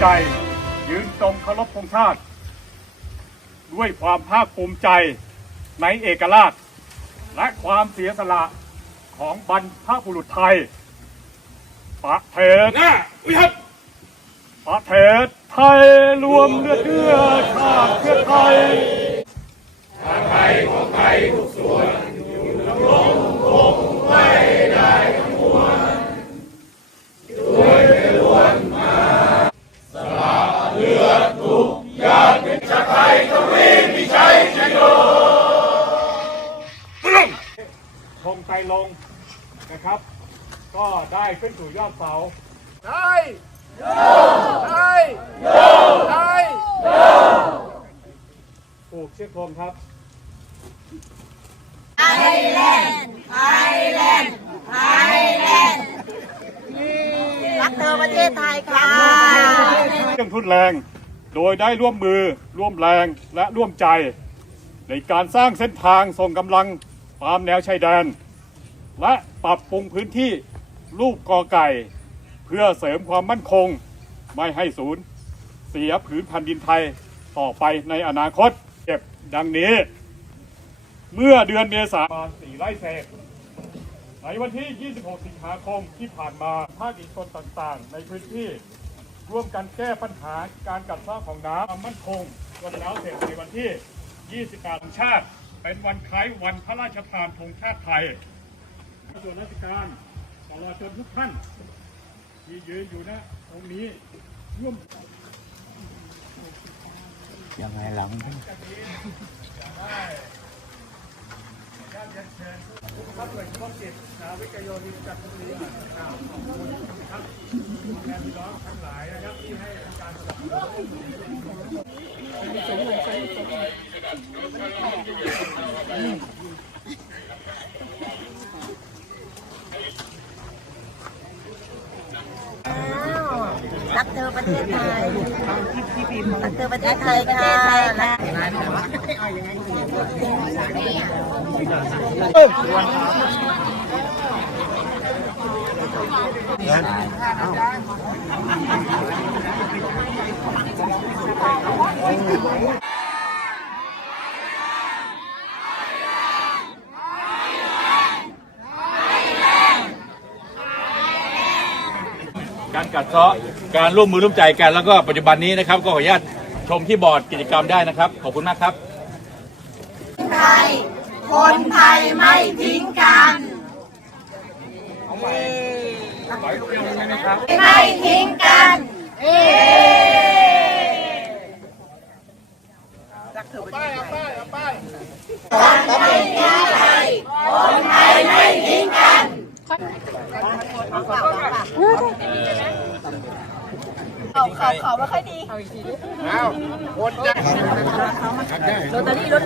ใจ ยืนตรงเคารพธงชาติ ด้วยความภาคภูมิใจในเอกราช และความเสียสละของบรรพบุรุษไทย ประเทศหน้าวิหัตประเทศไทยรวมเลือดเนื้อชาติเพื่อไทยต ลงค์นะครับ ก็ได้ขึ้นสู่ยอดเสาได้ได้ได้ปลูกเชือกธงครับรักเธอประเทศไทยค่ะเครื่องทุนแรง โดยได้ร่วมมือร่วมแรงและร่วมใจ ในการสร้างเส้นทางส่งกำลังตามแนวชายแดน และปรับปรุงพื้นที่ลูกกอไก่ เพื่อเสริมความมั่นคง ไม่ให้ศูนย์เสียผืนแผ่นดินไทยต่อไปในอนาคตเก็บดังนี้ เมื่อเดือนเมษายนสี่ไร่เศษในวันที่ 26 สิงหาคมที่ผ่านมาภาคเอกชนต่างๆ ในพื้นที่ร่วมกันแก้ปัญหาการกัดเซาะของน้ำความมั่นคงจนแล้วเสร็จในวันที่ 28ของชาติ เป็นวันคล้ายวันพระราชทานธงชาติไทย ส่วนราชการตลอดจนทุกท่าน ที่ยืนอยู่นะตรงนี้ร่วมยังไงหลังครับหน่วยเฉพาะกิจนาวิกโยธินจักรบุรีข่าวขอบคุณครับแทนพี่น้องทั้งหลายนะครับที่ให้การสนับสนุน รักเธอประเทศไทยรักเธอประเทศไทยค่ะรั การกัดเซาะการร่วมมือร่วมใจกันแล้วก็ปัจจุบันนี้นะครับ ก็ขออนุญาตชมที่บอร์ดกิจกรรมได้นะครับ ขอบคุณมากครับไทยคนไทยไม่ทิ้งกันไม่ทิ้งกันเอเอาคนไทยไม่ทิ้งกัน จะลอตเตอรี่รถ